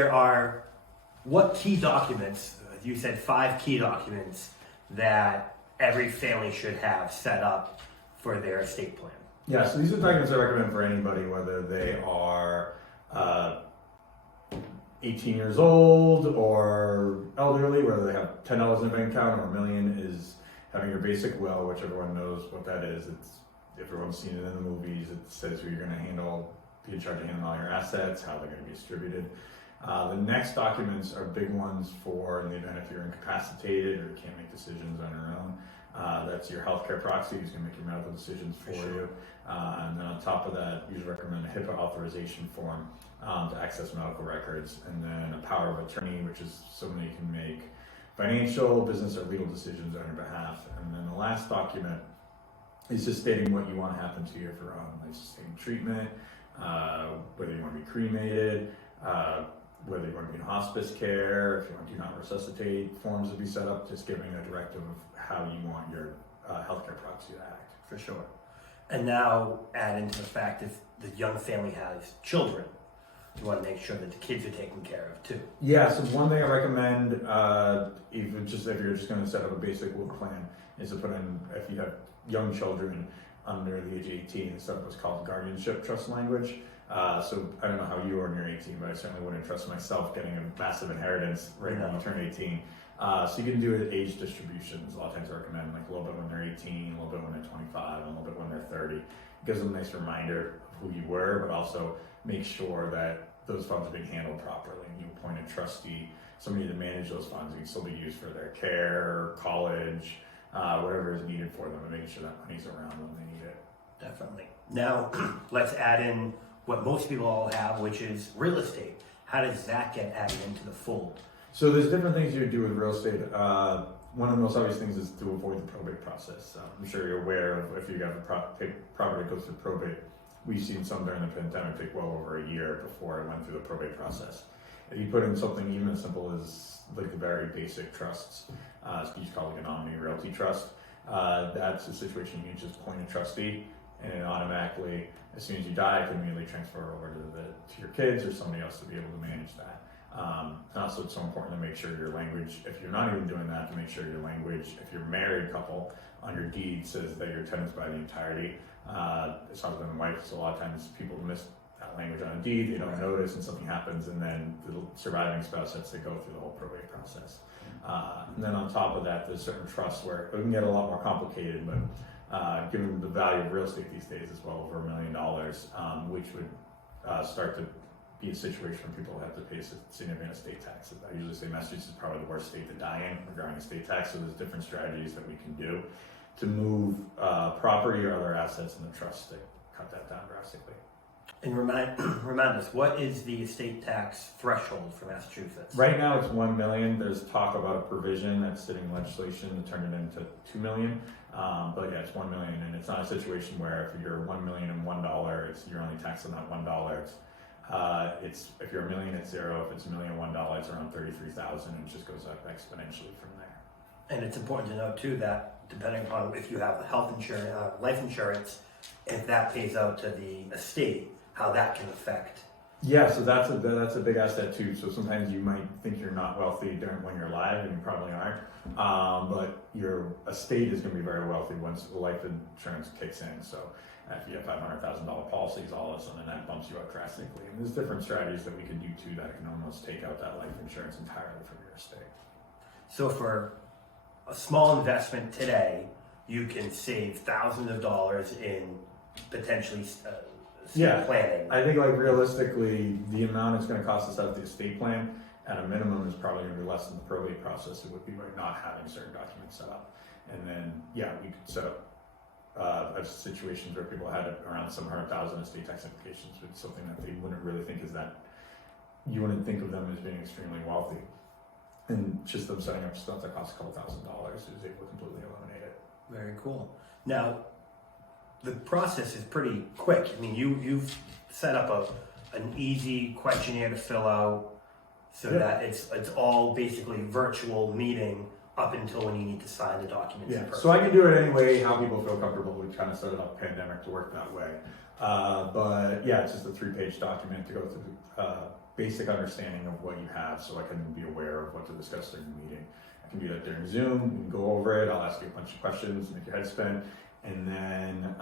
There are, what key documents, you said 5 key documents that every family should have set up for their estate plan. Yeah, so these are documents I recommend for anybody, whether they are 18 years old or elderly, whether they have $10 in a bank account or $1 million, is having your basic will, which everyone knows what that is. It's, everyone's seen it in the movies. It says who you're going to handle, be in charge of handling all your assets, how they're going to be distributed. The next documents are big ones for in the event if you're incapacitated or can't make decisions on your own. That's your healthcare proxy, who's going to make your medical decisions for you. And then on top of that, we usually recommend a HIPAA authorization form to access medical records, and then a power of attorney, which is somebody who can make financial, business, or legal decisions on your behalf. And then the last document is just stating what you want to happen to you for life-sustaining treatment, whether you want to be cremated, whether you want to be in hospice care, if you want to do not resuscitate, forms to be set up, just giving a directive of how you want your healthcare proxy to act. For sure. And now add into the fact if the young family has children, you want to make sure that the kids are taken care of too. Yeah, so one thing I recommend, if you're just going to set up a basic will plan, is to put in, if you have young children under the age of 18, set up what's called guardianship trust language. So I don't know how you are when you're 18, but I certainly wouldn't trust myself getting a massive inheritance right when you turn 18. So you can do it age distributions. A lot of times I recommend like a little bit when they're 18, a little bit when they're 25, and a little bit when they're 30. It gives them a nice reminder of who you were, but also make sure that those funds are being handled properly. You appoint a trustee, somebody to manage those funds. It can still be used for their care, college, whatever is needed for them, and making sure that money's around when they need it. Definitely. Now, let's add in what most people all have, which is real estate. How does that get added into the fold? So there's different things you would do with real estate. One of the most obvious things is to avoid the probate process. I'm sure you're aware of if you have a property that goes through probate. We've seen some during the pandemic take well over a year before it went through the probate process. If you put in something even as simple as like the very basic trusts, you just call it like a nominee realty trust, that's a situation you can just appoint a trustee, and it automatically, as soon as you die, it can immediately transfer over to your kids or somebody else to be able to manage that. And also it's so important to make sure your language, if you're not even doing that, to make sure your language, if you're a married couple, on your deed says that your tenants by the entirety. It's husband and wife, so a lot of times people miss that language on a deed, they don't notice, and something happens, and then the surviving spouse has to go through the whole probate process. And then on top of that, there's certain trusts where it can get a lot more complicated, but given the value of real estate these days is well over $1 million, which would start to be a situation where people have to pay significant estate taxes. I usually say Massachusetts is probably the worst state to die in regarding estate tax, so there's different strategies that we can do to move property or other assets in the trust to cut that down drastically. And remind us, what is the estate tax threshold for Massachusetts? Right now it's $1 million. There's talk about a provision that's sitting in legislation to turn it into $2 million. But yeah, it's $1 million, and it's not a situation where if you're $1 million and $1, you're only taxed on that $1. It's if you're $1 million, it's zero. If it's $1 million, $1, it's around $33,000, and it just goes up exponentially from there. And it's important to note too that depending upon if you have health insurance, life insurance, if that pays out to the estate, how that can affect. Yeah, so that's a big asset too. So sometimes you might think you're not wealthy when you're alive, and you probably aren't. But your estate is going to be very wealthy once the life insurance kicks in. So if you have $500,000 policies, all of a sudden that bumps you up drastically. And there's different strategies that we can do too that can almost take out that life insurance entirely from your estate. So for a small investment today, you can save thousands of dollars in potentially planning. I think like realistically, the amount it's going to cost us out of the estate plan at a minimum is probably going to be less than the probate process. It would be by not having certain documents set up. And then, yeah, we could set up situations where people had around some 100,000 estate tax implications with something that they wouldn't really think is that, you wouldn't think of them as being extremely wealthy. And just them setting up stuff that costs a couple $1,000 is able to completely eliminate it. Very cool. Now, the process is pretty quick. I mean, you've set up an easy questionnaire to fill out so that it's all basically virtual meeting up until when you need to sign the documents in person. So I can do it anyway, how people feel comfortable. We kind of set it up pandemic to work that way. But yeah, it's just a 3-page document to go through basic understanding of what you have so I can be aware of what to discuss during the meeting. I can do that during Zoom, we can go over it, I'll ask you a bunch of questions, make your head spin, and then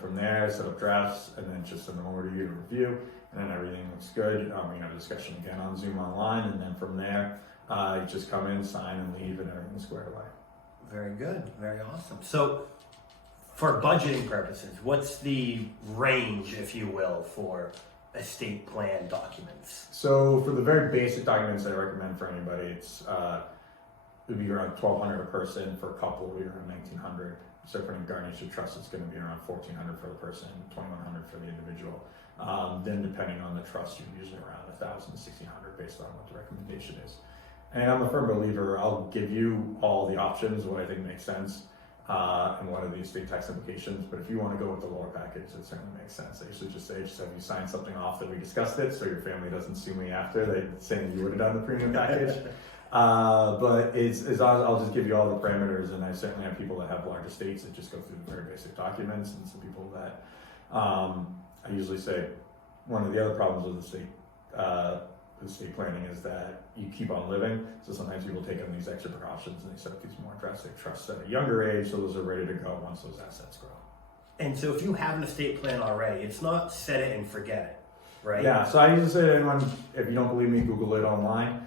from there, set up drafts, and then just send them over to you to review, and then everything looks good. We can have a discussion again on Zoom online, and then from there, you just come in, sign, and leave, and everything's squared away. Very good, very awesome. So, for budgeting purposes, what's the range, if you will, for estate plan documents? So for the very basic documents I recommend for anybody, it would be around $1,200 a person. For a couple, it would be around $1,900. So for an guardianship trust, it's going to be around $1,400 for the person, $2,100 for the individual. Then depending on the trust, you're usually around $1,000 to $1,600 based on what the recommendation is. And I'm a firm believer, I'll give you all the options, what I think makes sense, and what are the estate tax implications. But if you want to go with the lower package, it certainly makes sense. I usually just say, just have you sign something off that we discussed it, so your family doesn't sue me after they saying you would have done the premium package. But I'll just give you all the parameters, and I certainly have people that have large estates that just go through the very basic documents, and some people that I usually say one of the other problems with estate planning is that you keep on living, so sometimes people take on these extra precautions and they set up these more drastic trusts at a younger age, so those are ready to go once those assets grow. And so if you have an estate plan already, it's not set it and forget it, right? Yeah, so I usually say to anyone, if you don't believe me, Google it online.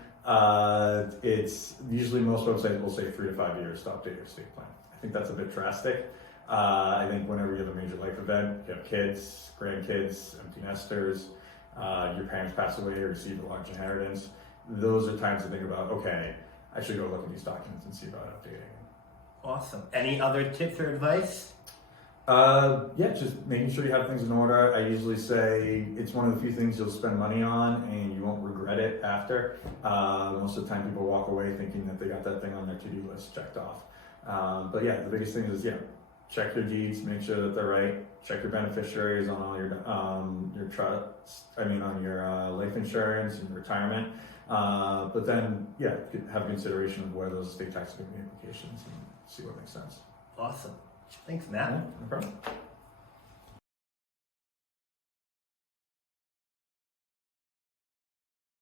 It's usually most websites will say 3 to 5 years to update your estate plan. I think that's a bit drastic. I think whenever you have a major life event, you have kids, grandkids, empty nesters, your parents pass away or receive a large inheritance, those are times to think about, okay, I should go look at these documents and see about updating. Awesome. Any other tips or advice? Yeah, just making sure you have things in order. I usually say it's one of the few things you'll spend money on and you won't regret it after. Most of the time people walk away thinking that they got that thing on their to-do list checked off. But yeah, the biggest thing is, check your deeds, make sure that they're right. Check your beneficiaries on all your trust. On your life insurance and retirement. But then, have consideration of where those estate tax implications and see what makes sense. Awesome. Thanks, Matt. No problem.